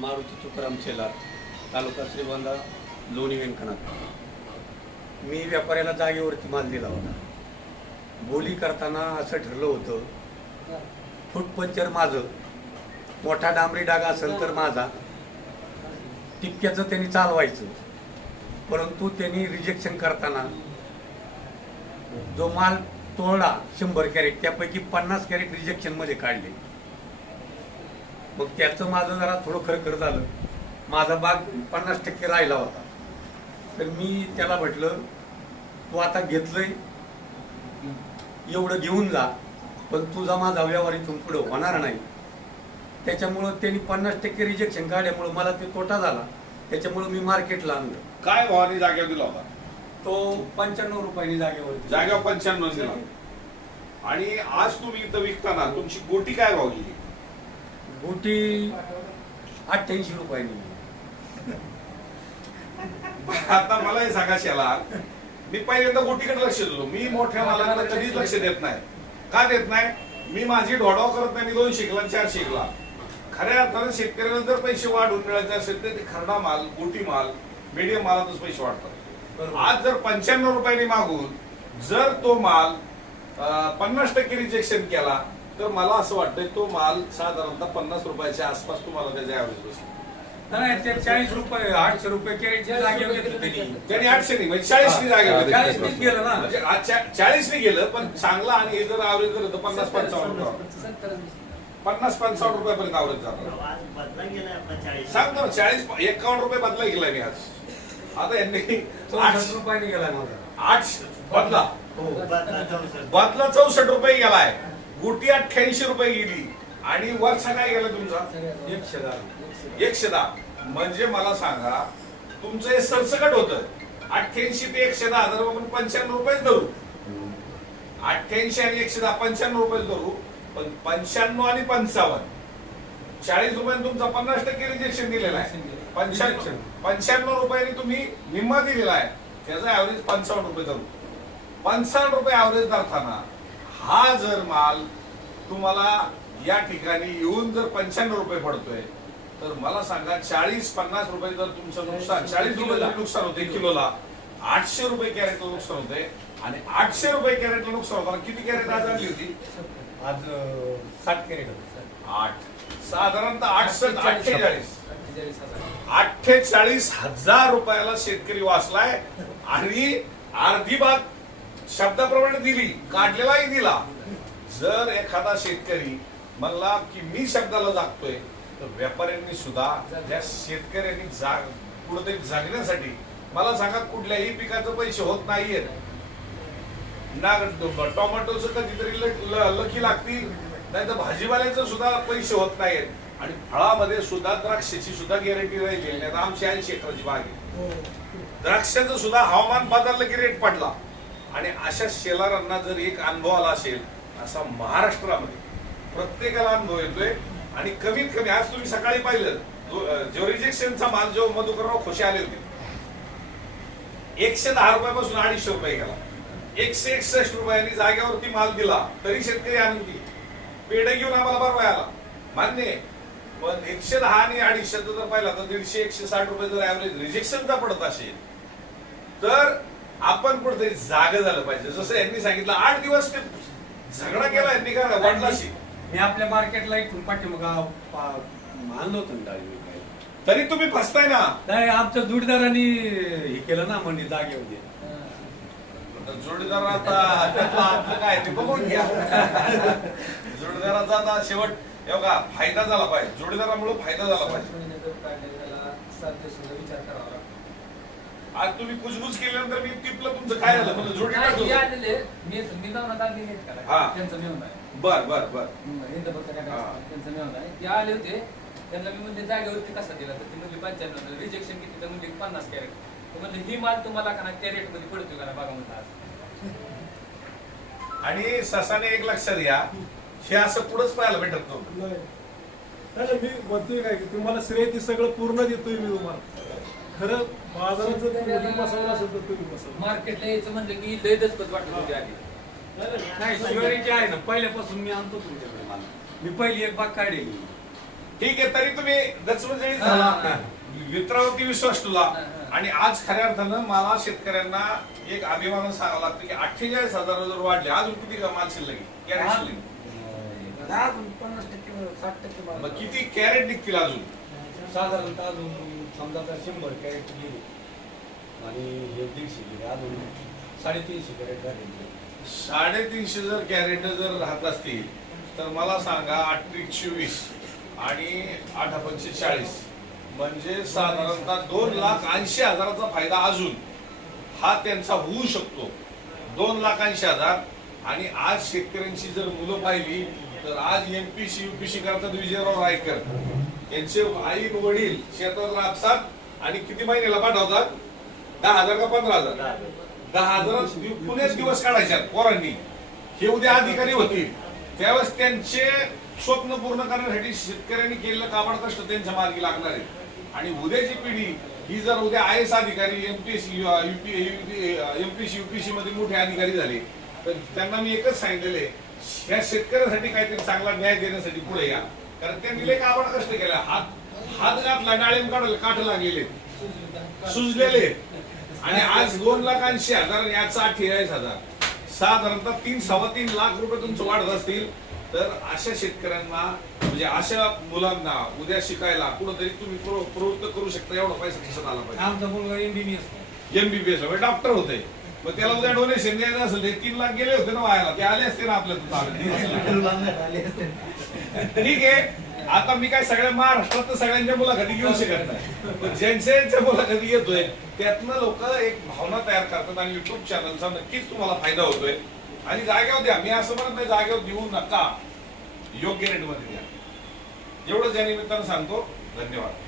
मारुती तुकाराम शेलार तालुका श्रीगोंदा लोणी व्यंकनाथ मी व्यापाऱ्याला जागेवरती माल दिला होता. बोली करताना असं ठरलं होतं फूट पंचर माझं मोठा डांबरी डागा असेल तर माझा. टिक्क्याचं त्यांनी चालवायचं. परंतु त्यांनी रिजेक्शन करताना जो माल तोडला शंभर कॅरेट त्यापैकी पन्नास कॅरेट रिजेक्शनमध्ये काढले. मग त्याचं माझं जरा थोडं खरं खरं झालं. माझा बाग पन्नास टक्के राहिला होता. तर मी त्याला म्हटलं तू आता घेतलंय एवढं घेऊन जा पण तुझा माझा व्यवहार इथून पुढे होणार नाही. त्याच्यामुळं त्यांनी पन्नास टक्के रिजेक्शन काढल्यामुळं मला ते तोटा झाला. त्याच्यामुळं मी मार्केटला आणलं. काय भावाने जागेवर दिला होता? तो पंच्याण्णव रुपयांनी जागेवर जागेवर पंच्याण्णव दिला. आणि आज तुम्ही इथं विकताना तुमची गोटी काय भाव गेली गोटी अठ्ठ्याऐंशी रुपयांनी. आता मला हे सांगा शेला मी पहिल्यांदा गोटीकडे लक्ष देतो. मी मोठ्या मालाकडे कधीच लक्ष देत नाही. का देत नाही? मी माझी ढोडाव करत नाही मी दोन शिकला आणि चार शिकला खऱ्या अर्थाने शेतकऱ्याला जर पैसे वाढून मिळायचे असेल तर ते खरडा माल गोटी माल मीडियम मालातच पैसे वाढतात. आज जर पंच्याण्णव रुपयांनी मागून जर तो माल पन्नास टक्के रिजेक्शन केला तर मला असं वाटतंय तो माल साधारणतः पन्नास रुपयाच्या आसपास तुम्हाला त्याचे ऍव्हरेज बसेल. नाही ते चाळीस रुपये आठशे रुपये कॅरेटच्या जागेवर घेतलं त्यांनी. त्यांनी आठशे नाही म्हणजे चाळीसनी जागे. चाळीसनीच गेलं ना. म्हणजे चाळीसनी गेलं पण चांगला आणि हे जर ॲव्हरेज जर होतं पन्नास पंचावन्न रुपये. पन्नास पंचावन्न रुपयापर्यंत ॲव्हरेज झालं. आज बदला गेलाय आपला चाळीस. सांगतो ना चाळीस एकावन्न रुपये बदला गेलाय मी आज. आता यांनी चौसष्ट आठ- रुपयाने गेला माझा. आठ बदला. हो बदला चौसष्ट. बदला चौसष्ट रुपये गेलाय. गुटी अठ्ठ्याऐंशी रुपये गेली. आणि वरचा काय गेला तुमचा? एकशे दहा. एकशे दहा. म्हणजे मला सांगा तुमचं हे सरसकट होतं. अठ्ठ्याऐंशी ते एकशे दहा हजार आपण पंच्याण्णव रुपयेच धरू. अठ्ठ्याऐंशी आणि एकशे दहा पंच्याण्णव रुपये धरू. पण पंच्याण्णव आणि पंचावन्न चाळीस रुपयाने तुमचा पन्नास टक्के रिजेक्शन दिलेला आहे. पंच्याण्णव पंच्याण्णव रुपयांनी तुम्ही निम्मा दिलेला आहे. त्याचा ऍव्हरेज पंचावन्न रुपये धरू. पंचावन्न रुपये ऍव्हरेज धरताना हा जर माल तुम्हाला या ठिकाणी येऊन जर पंच्याण्णव रुपये पडतोय तर मला सांगा चाळीस पन्नास रुपये जर तुमचं नुकसान चाळीस रुपये नुकसान होते किलोला आठशे रुपये कॅरेटला नुकसान होते आणि आठशे रुपये कॅरेटला नुकसान होताना किती कॅरेट आज आणली होती? आज साठ कॅरेट होतं. आठ. साधारणतः आठशे अठ्ठेचाळीस अठ्ठेचाळीस हजार रुपयाला शेतकरी वाचलाय आणि अर्धी बाग शब्दाप्रमाणे दिली काढलेलाही दिला. जर एखादा शेतकरी म्हणला की मी शब्दाला जागतोय तर व्यापाऱ्यांनी सुद्धा त्या शेतकऱ्यांनी जाग कुठेतरी जागण्यासाठी मला सांगा कुठल्याही पिकाचे पैसे होत नाहीयेत. ना टोमॅटोचं कधीतरी लकी लागतील नाही तर भाजीपाल्याचं सुद्धा पैसे होत नाहीत आणि फळामध्ये सुद्धा द्राक्षाची सुद्धा गॅरंटी राहिलेली नाही. आमची ऐंशी एकराची बाग आहे. द्राक्षाचं सुद्धा हवामान बदललं की रेट पडला. आणि अशा शेलारांना जर एक अनुभव आला असेल असा महाराष्ट्रामध्ये प्रत्येकाला अनुभव येतोय. आणि कमीत कमी आज तुम्ही सकाळी पाहिलं जो रिजेक्शनचा माल जो मधुकरराव खोशे आले होते. एकशे दहा रुपयापासून अडीचशे रुपये गेला. एकशे एकसष्ट रुपयांनी जागेवरती माल दिला तरी शेतकरी आनंदी पेढ घेऊन आम्हाला बरवाय आला. मान्य आहे. पण एकशे दहा आणि अडीचशेचा जर पाहिला तर दीडशे एकशे साठ रुपये जर ऍव्हरेज रिजेक्शनचा पडत असेल तर आपण कुठेतरी जाग झालं पाहिजे. जसं यांनी सांगितलं आठ दिवस ते झगडा केला यांनी का वडिलाशी? मी आपल्या मार्केटला इथून पाठीमाग आणलं होतं ना डाळी विकायला. तरी तुम्ही फसताय ना. नाही आमच्या जोडीदारांनी हे केलं ना म्हणजे जागेवर जोडीदार आता त्यातलं आपलं काय ते बघून घ्या. जोडीदाराचा आता शेवट हे बघा फायदा झाला पाहिजे. जोडीदारामुळे फायदा झाला पाहिजे. आज तुम्ही कुजबुज केल्यानंतर मी टिपलं तुमचं काय झालं? म्हणजे नाही, हे. आलेले, मी मी जाऊन दागिने आहेत का? हा. त्यांचा मेहून आहे. बर बर बर. हिंदभक्त काय हा. त्यांचा मेहून आहे. ते आले होते. त्यांना मी म्हणजे जागेवरती कसा दिला? तर ते म्हणजे पंच्याण्णव रिजेक्शन किती? तर म्हणजे पन्नास कॅरेट. तर म्हणजे ही माल तुम्हाला का ना त्या रेटमध्ये पडतोय का ना बघा म्हणलं आज. आणि ससाने एक लक्षात घ्या हे असं पुढंच पाहायला भेटत नव्हतं. नाही नाही, मी म्हणतोय काय की तुम्हाला श्रेय ते सगळं पूर्ण देतोय मी तुम्हाला. खरं बाजारात जर तुम्ही बसवलं असेल तर तुम्ही बसवलं मार्केटला यायचं म्हणलं की लय दचपच वाटत होती आधी नाही, शुअरिटी आहे ना पहिल्यापासून मी आणतो तुमच्याकडे माल मी पहिली एक बाग काढली ठीक आहे तरी तुम्ही दचमजळी हा. झाला मित्रावरती विश्वास ठेवला हा, हा. आणि आज खऱ्या अर्थानं मला शेतकऱ्यांना एक अभिमान सांगावं लागतं की अठ्ठेचाळीस हजार जर वाढले अजून किती का माल शिल्लक आहे? कॅरेट शिल्लक. पन्नास टक्के साठ टक्के. मग किती कॅरेट निघतील अजून साधारणतः अजून समजा तर शंभर कॅरेट गेले आणि हे दीडशे गेले अजून साडेतीनशे कॅरेट झाले. साडेतीनशे जर कॅरेट जर राहत असतील तर मला सांगा अठ्ठीस वीस आणि आठ चाळीस. म्हणजे साधारणतः दोन लाख ऐंशी हजाराचा फायदा अजून हा त्यांचा होऊ शकतो. दोन लाख ऐंशी हजार. आणि आज शेतकऱ्यांची जर मुलं पाहिली तर आज एमपीसी युपीसी करतात विजयराव रायकर. यांचे आई वडील शेतात राबतात आणि किती महिन्याला पाठवतात? दहा हजार का पंधरा हजार? दहा हजार. पुणेच दिवस काढायच्यात पोरांनी. हे उद्या अधिकारी होतील. त्यावेळेस त्यांचे स्वप्न पूर्ण करण्यासाठी शेतकऱ्यांनी केलेलं काबाड कष्ट त्यांच्या मार्गी लागणार आहे. आणि उद्याची पिढी ही जर उद्या आय एस अधिकारी एमपीएससी एमपीसी युपीसी मध्ये मोठे अधिकारी झाले तर त्यांना मी एकच सांगितलेले ह्या शेतकऱ्यासाठी काहीतरी चांगला न्याय देण्यासाठी पुढे या. कारण त्यांनी लय काबाड कष्ट केला? हात हात घातला डाळिंब काढले काठ लागलेले सुजलेले. आणि आज दोन लाख ऐंशी हजार आणि याचा अठ्ठेचाळीस हजार. साधारणतः तीन सव्वा तीन लाख रुपये तुमचं वाढत असतील. तर अशा शेतकऱ्यांना म्हणजे अशा मुलांना उद्या शिकायला कुठंतरी तुम्ही प्रो- प्रवृत्त करू शकता एवढा पैसा खिशात आला पाहिजे. आमचा मुलगा एमबीबीएस एमबीबीएस डॉक्टर होते. मग त्याला उद्या डोनेशन द्यायचं असेल ते तीन लाख गेले होते ना व्हायला. ते आले असते ना आपल्या ठीक आहे. आता मी काय सगळ्या महाराष्ट्रात तर सगळ्यांच्या मुलाखती घेऊ शकत नाही. पण ज्यांच्या मुलाखती येतोय त्यातनं लोक एक भावना तयार करतात आणि युट्यूब चॅनलचा नक्कीच तुम्हाला फायदा होतोय. आणि जागेवर द्या. मी असं म्हणत नाही जागेवर देऊ नका. योग्य रेटमध्ये द्या. एवढंच या निमित्तानं सांगतो. धन्यवाद.